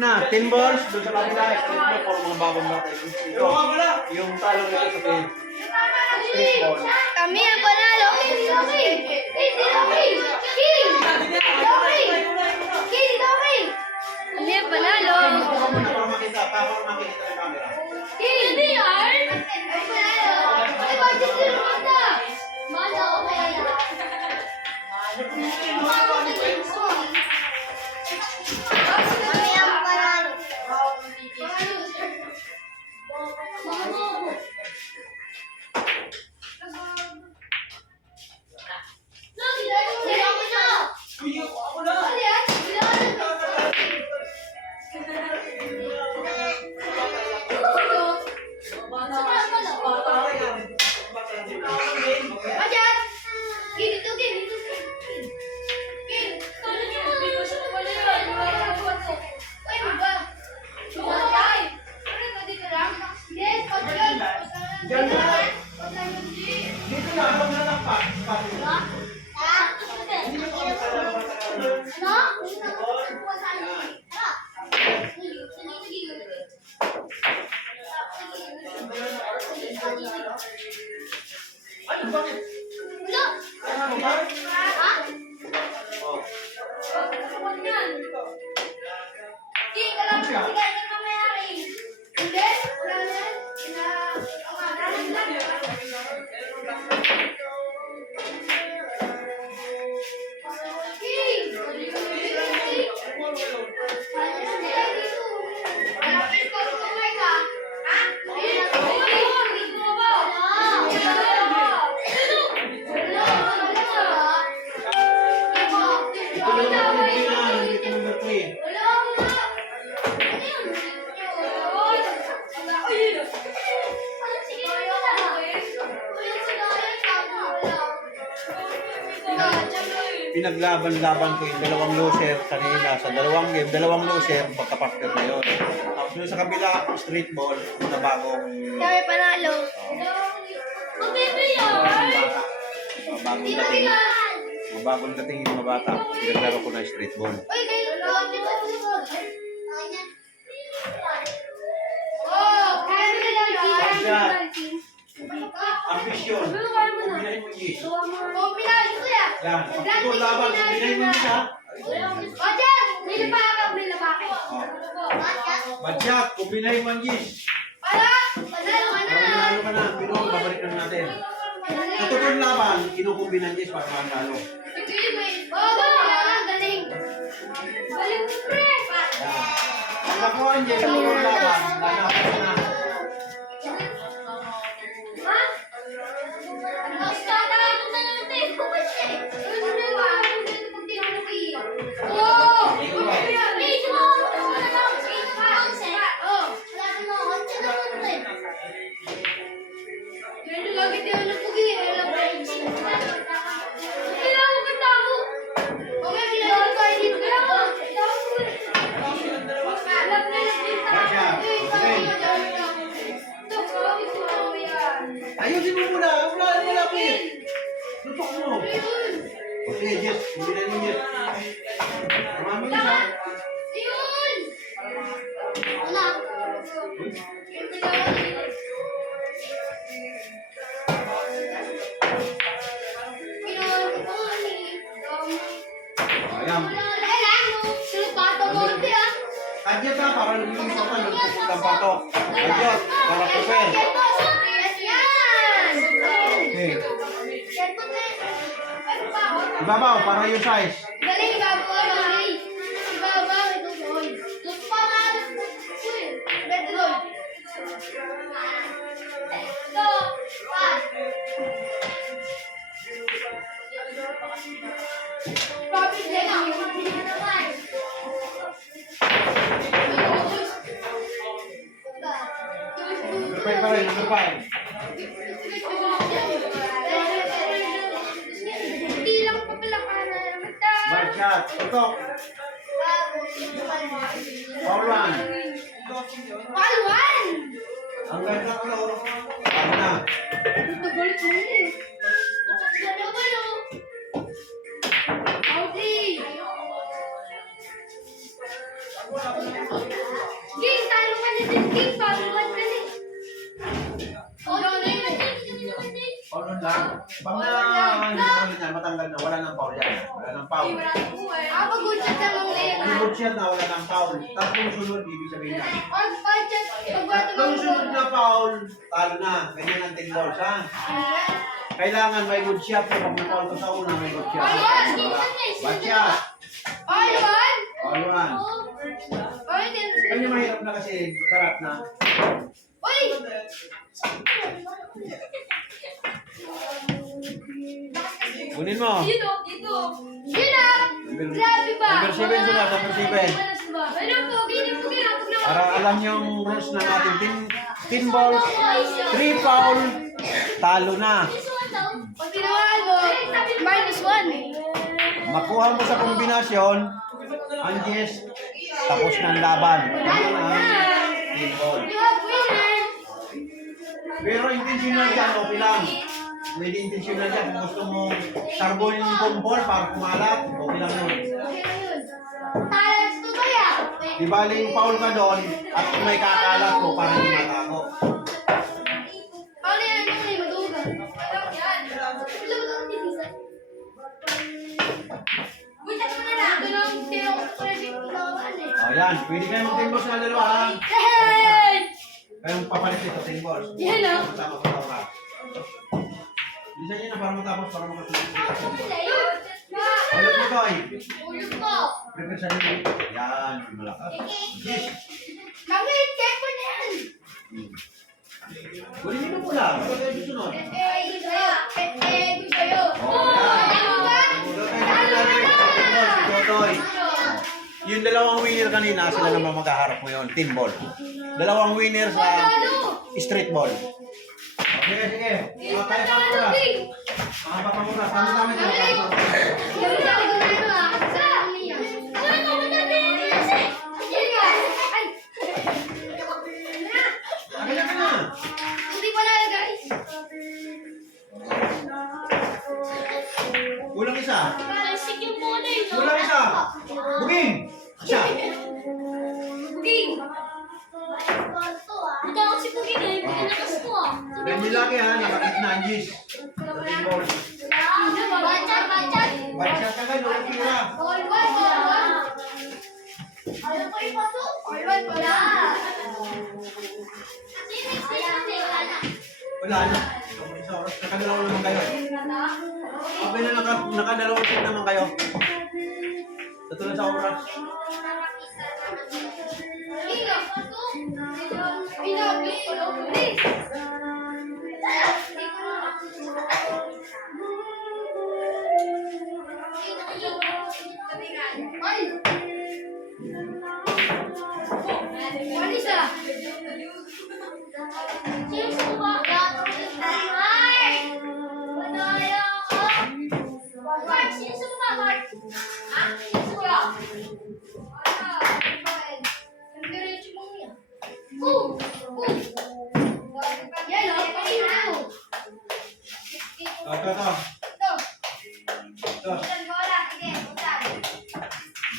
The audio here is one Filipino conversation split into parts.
na. 10 balls. Doon sa kabila. Street ball. Puro mga bagong natin. Ito. Yung talo nito sa team. Street ball. Kami ang panalo. King! Kami ang panalo. Para makita ng camera. King! Hindi yan! Ay, panalo. Ay, bakit sila mata? Mata, okay. Kami ang panalo. Dito na, huwag na lang pa. Ano, bakit? Ano ba? Pinaglaban-laban ko yung dalawang loser kanina. Sa dalawang loser, magka-partner na yun. Tapos yung sa kabila, street ball, na bagong... Kami panalo. Bagong dating. Bagong dating yung mga bata. Pinaglaro ko na street ball. Uy, kayo oh, kaya mo na lang. Ambisyon. Kumbinahin mo Gis. Kumpinahin ko yan. Yan. Ito laban. Kumbinahin mo Gis ha. O dyan, may labaki. Badyak. Kumbinahin mo Gis. Para, panalo ka na. Panalo ka na. Pero babalik na natin. Ito po yung laban. Kinukumbinan Gis para manalo. Oo, galing. Galing mo, pre. Yan. Ang nakuha Gis. Ito po yung laban. Lalaban na. Ha? Ang sana ako na lang tayo ko siya. Oh! Hey, sumama ko na lang sa inyo. Oh, wala ka na ako. Diyan na lang tayo. Ganyan yung lagi tayo ng pugi. Kailangan mo kita ako. Okay, kailangan tayo dito. Alam na lang dito. Ayusin mo muna. Wala po yun. Tutok mo. Okay, Jess. Kumbinahin mo Jess. Tamahan mo Jess ha. Ayun! Wala. Ayan. Kadya ka, para lumilis ako. Nagpupot ang pato. Kadya, para pupel. Okay. Ibabaw, para yung size. Galing, ibabaw. Ibabaw, ito doon. Gusto pa nga. Beto doon. Ito, pa. Profit din ako. Hindi naman. Number 5 pa rin, number 5. Hindi lang pa pala ka na mata. Bad shot, tutok. Foul one. Palwan! Ang ganda ko lang. Tama na. Ito balik mo eh. Ano ba no? Okay. Ging, talo ka na din, Ging. Paluan ka na. Oh, no, na yun. Foul lang. Pag na matanggal na, wala nang foul yan. Wala nang foul. Pag-good shot na lang ulit. Kung good shot na, wala nang foul. Tatlong sunod, ibig sabihin na. Pag-bad shot, pag-bad Tatlong sunod na foul, talo na. Ganyan ang 10 balls, ha? Kailangan may good shot. Pag na-foul ko sa una, may good shot. Bad shot. All one? All one. All din. Kanya mahirap na kasi karat na. Uy! Kunin mo. Dito. Yun ah! Grabe ba? Number 7 sila, number 7. Ano po? Gini ako na. Para alam yung rules na natin. 10 balls, 3 foul, talo na. Pag tinawahan mo, -1 eh. Makuha mo sa kombinasyon, Anges, tapos na ang laban. Ganun ang 10 ball. You have winner! Pero intentional yan, okay lang. Pwede intentional yan. Kung gusto mo sarbon yung ball para kumalat, okay lang yun. Okay na yun. Talas to ba ya? Di baling foul ka doon at may kakalat mo para hindi matago. Paano yan? Ano yung madugan? Walang yan. Wala ba itong titisan? Buitat mo na lang. Ito lang tinong pwede kong nakaan eh. O yan, pwede kayo mag-10 balls na dalawa ha. Hey! Kayong papalit ito, 10 balls. Yan ah. Tama ko tama. Bisa nyo na para matapos, para makasunod. Ulit mo to ay. Ulog ko. Prepare sa nyo. Yan, malakas. Yes. Langit, check mo na yan. Kunin nyo na pula. Ito kayo susunod. Gusto sa'yo. Ano ba? Totoy. Yung dalawang winner kanina, sila naman maghaharap mo yun. 10 ball. Dalawang winner sa street ball. Okay, sige. Mga tayo sa mura. Mga papamura. Tama-tama dyan. Kaya ka na. Kulang isa. Kulang isa. Buging. Isa. Ganyan lagi ha. Nakakit na ang gis. 10 ball. Baca ka kayo. Walang pira. Wala na. Isa oras. Nakadalawa naman kayo. Okay na nakadalawang set naman kayo. Tutulad sa oras. Ito.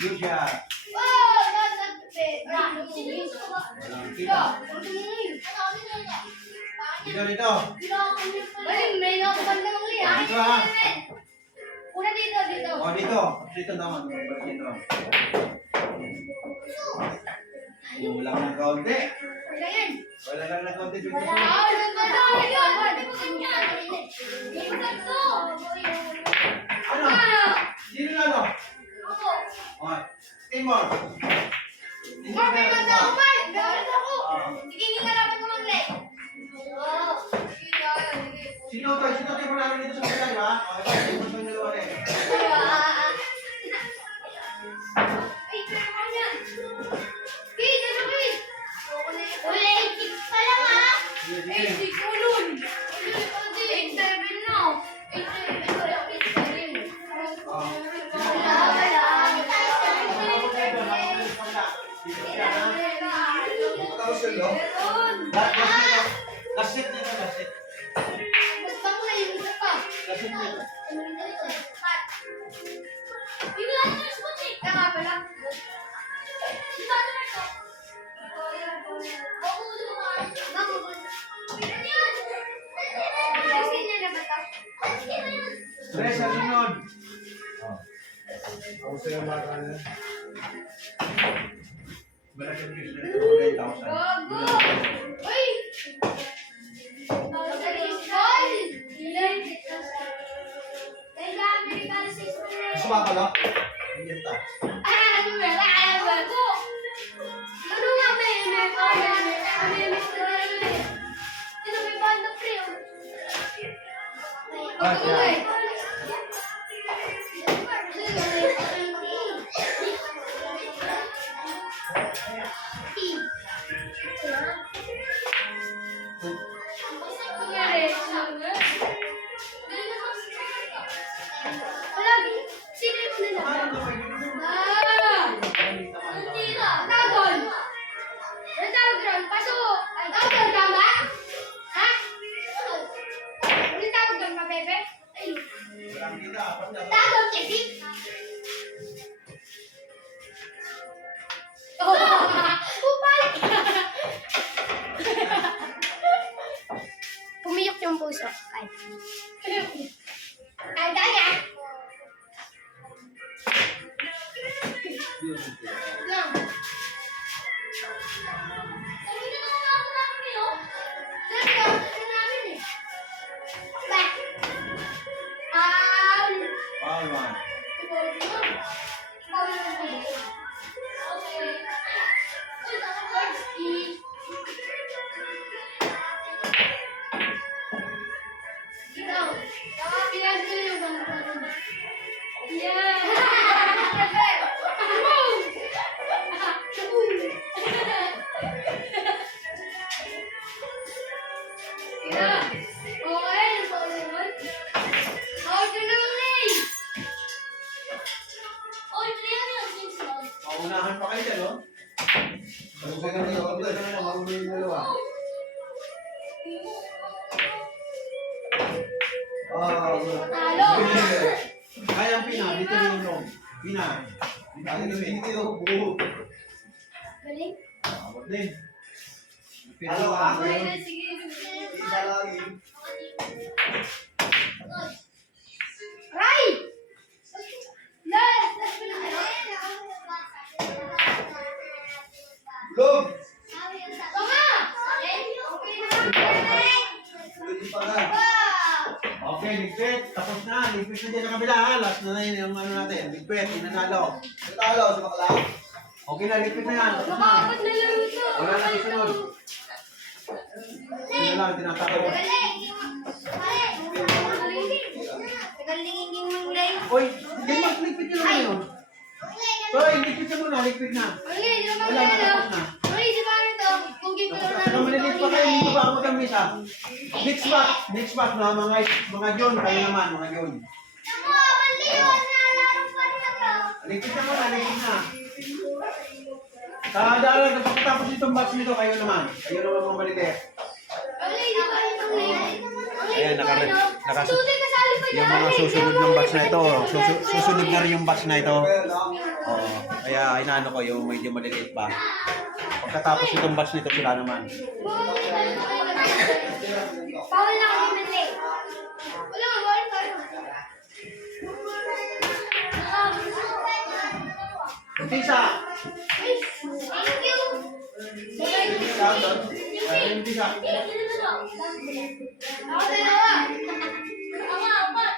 Good job. Dito, dito. Dito ha. O, dito. Dito naman. Dito. Wala ng kaunti. Wala lang ng kaunti. Dito. Ano? Sino na ano? O, Timor. Sino to? Sino Timor namin dito sa mga di ba? O, ito. Timor sa dalawa rin. Sige, sige. Last set na ito, last set. Last set na ito. Tres, sa sunod. Ako sa'yo baka na. Malaki yung business. 10,000. Gusto ba ka lang? Hindi ta. Walang kita. Pumiyok yung puso. Ay. Ay, kaya. Lang. Ay, hindi na ako namin eh, oh. Talaga, hindi namin eh. Ba? All one. Paunahan pa kayo dyan, no? Ako sa'yo na yung order. Ako na yung dalawa. Kaya ang pina, dito yung loob. Pina. Ano yung video? Buo. Galing? Awag din. Ano ka? Sige. Isa lagi. Ray! Log! Tama! Pwede pa nga. Okay, ligpit. Tapos na. Ligpit na dyan sa kabila, ha? Last na na yun yung ano natin. Ligpit, inanalo. Natalo sa bakla. Okay na, ligpit na yan. Tapos na. Makakapag na lang ito. Wala na susunod. Yun na lang, tinatapos. Galing yung live. Oy, hindi mas ligpit nyo naman yun. Oy, ligpit na muna, ligpit na. Ay, di naman Wala na, kaya. tapos na. Ay, di ba ito? Kung gito lang Saka malilit pa kayo, dito pa ako mag-amis, ha? Next batch, mga John, kayo naman, mga John. Ligpit na muna, ligpit na. Dahil pagkatapos itong batch nito, kayo naman mga malilit. Ay, di ba ito live? Ayan, yung mga susunod ng batch na ito, susunod na rin yung batch na ito. Oo, kaya inaano ko yung medyo maliliit pa. Pagkatapos itong batch nito, sila naman. Bawal na kami mali. Wala, bawal tayo. Umpisa! Ay, thank you. Umpisa! Umpisa! Ako dalawa. Ako apat.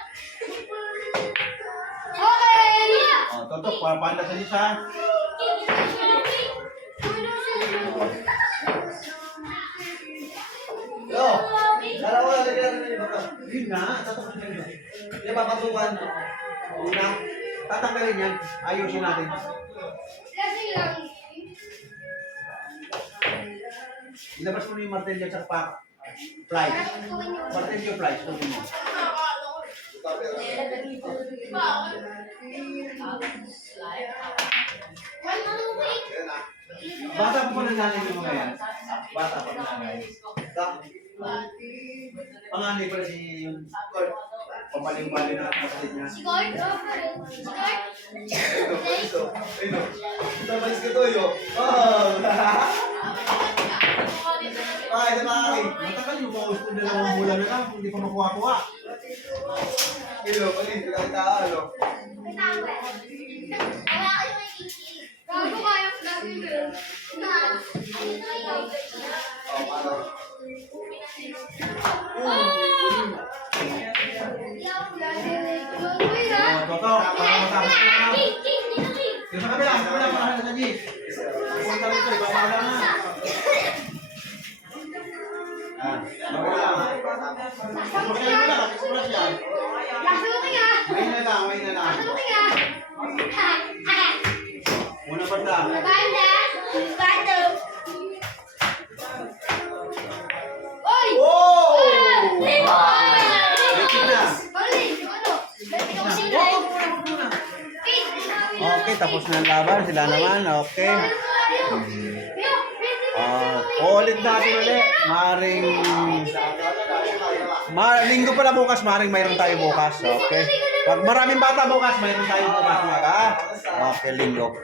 Okay. O, Totok, panda sa isa. Yo! Dalawa na lagyan na yung baka. Yun nga, tatanggalin yan. Hindi papasukan. Una, tatanggalin yan. Ayusin natin. Lasing lang. Ilabas mo na yung martilyo at saka plies. Martilyo, plies. Tuloy mo. Ayan na. Bata pa pa nangyari yung mga yan. Bata pa nangyari. Panganay pala si yung pamaling-bali na kapatid niya. Si Gord? Si Gord? Ito. Tabalis ka to, yo. Oh! Tagal na lang, hindi pa makuha-kuha. Kilo, paling, pinakatalo. Gago kaya ko lagi yun. Toto, para matapos ko na. Yung sa kabila, para sa G. Punta rito, ibabala na. May na lang. Una banda. Oh! Okay, tapos na ang laban. Sila naman, okay. Ulit natin ulit. Linggo pala bukas, maring mayroon tayo bukas. Okay. Pag maraming bata bukas, mayroon tayo bukas. Okay, linggo.